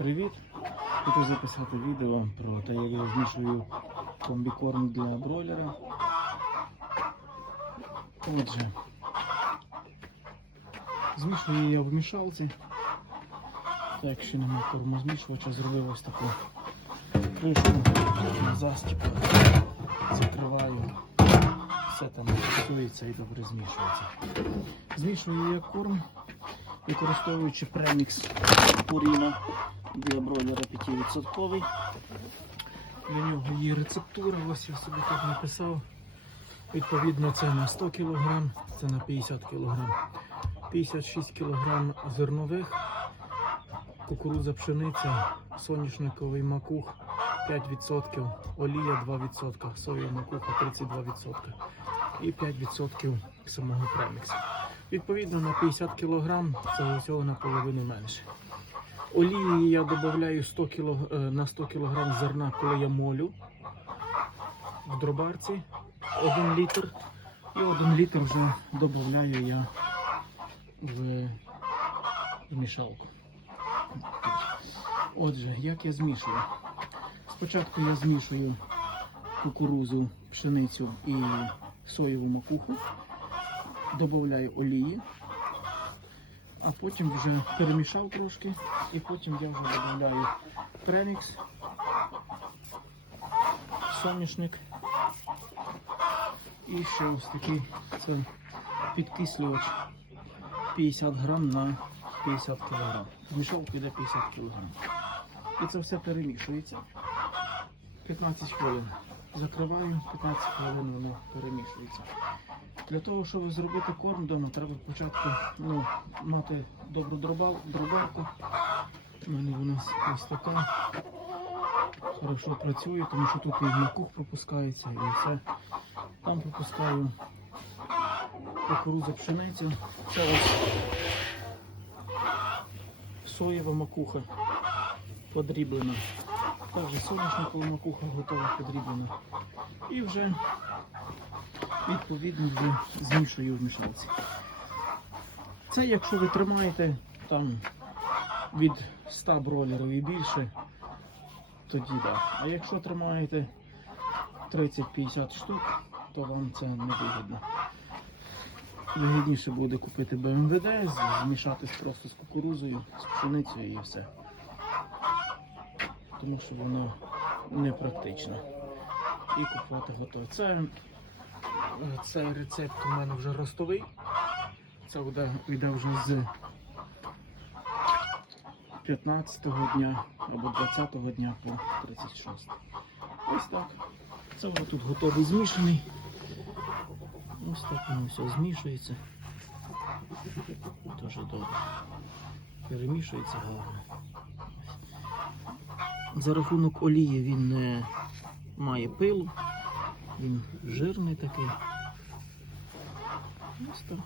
Привіт! Хочу записати відео про те, як я змішую комбікорм для бройлера. Отже, змішую я в мішалці. Так, ще нема кормозмішувача, зробив ось таку кришку, застіп, закриваю. Все там готується і добре змішується. Змішую я корм, використовуючи премікс Purina для бройлера 5%. Для нього є рецептура, ось я собі тут написав. Відповідно, це на 100 кг, це на 50 кг. 56 кг зернових, кукурудза пшениця, соняшниковий макух 5%, олія 2%, соєва макуха 32% і 5% самого преміксу. Відповідно на 50 кг це усього наполовину менше. Олії я додаю 100 кг, е, на 100 кг зерна, коли я молю в дробарці 1 літр. І 1 літр вже додаю я в мішалку. Отже, як я змішую? Спочатку я змішую кукурузу, пшеницю і соєву макуху, додаю олії, а потім вже перемішав трошки, і потім я вже додаю премікс, соняшник і ще ось такий це підкислювач 50 грам на 50 кг. Змішав піде 50 кг. І це все перемішується. 15 хвилин. Закриваю, 15 хвилин воно перемішується. Для того, щоб зробити корм вдома, треба спочатку ну, мати добру дробал, дробалку. У мене вона ось така. Хорошо працює, тому що тут і макух пропускається і все. Там пропускаю кукурудза пшеницю. Це ось соєва макуха подріблена. Також соняшникова макуха готова подріблена. І вже відповідно вже змішую в мішалці. Це якщо ви тримаєте там від 100 бройлерів і більше, тоді так. А якщо тримаєте 30-50 штук, то вам це не вигідно. Вигідніше буде купити БМВД, змішати просто з кукурузою, з пшеницею і все. Тому що воно не практично. І купувати готове. Це, це рецепт у мене вже ростовий. Це йде вже з 15-го дня або 20-го дня по 36. Ось так. Це воно тут готовий змішаний. Ось так воно все змішується. Дуже добре. Перемішується гарно. За рахунок олії він не має пилу, він жирний такий. Ось так.